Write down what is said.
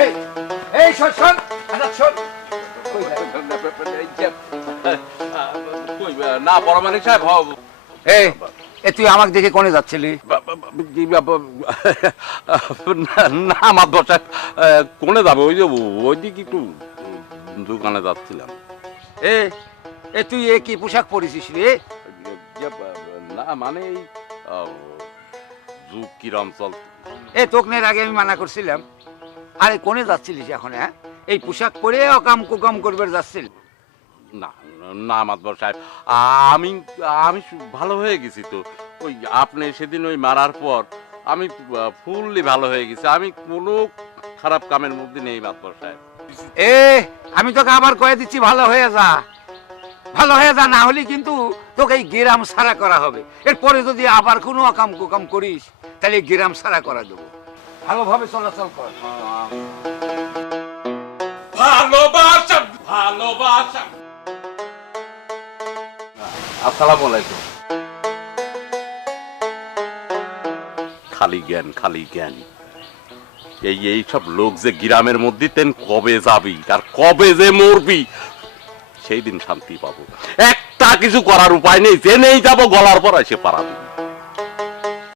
এই এই শোন শোন আচ্ছা শোন না পরমানিক সাহেব এই এ তুই আমাকে দেখে কোনে যাচ্ছিলি? না আমার দশায় কোনে যাবে ওই যে ওইদিকে একটু দোকানে যাচ্ছিলাম। এ এ তুই এ কি পোশাক পরেছিস রে? না মানে এই যুগ কিরম চল। এ তোকে আগে আমি মানা করছিলাম। আরে কোনে যাচ্ছিলিস এখন? হ্যাঁ এই পোশাক পরে অকাম কুকাম করবে যাচ্ছিল? না না মাতবর সাহেব আমি আমি ভালো হয়ে গেছি তো। ওই আপনি সেদিন ওই মারার পর আমি ফুললি ভালো হয়ে গেছি। আমি কোনো খারাপ কামের মধ্যে নেই মাতবর সাহেব। এ আমি তোকে আবার কয়ে দিচ্ছি ভালো হয়ে যা, ভালো হয়ে যা, না হলে কিন্তু তোকে এই গ্রাম সারা করা হবে। এরপরে যদি আবার কোনো অকাম কুকাম করিস তাহলে এই গ্রাম সারা করা দেবো। ভালোভাবে চলাচল কর। ভালোবাসা ভালোবাসা। আসসালামু আলাইকুম। খালি জ্ঞান খালি জ্ঞান। এই সব লোক যে গ্রামের মধ্যে তেন কবে যাবি আর কবে যে মরবি সেই দিন শান্তি পাবো। একটা কিছু করার উপায় নেই, যে নেই যাবো গলার পর এসে পারাবি।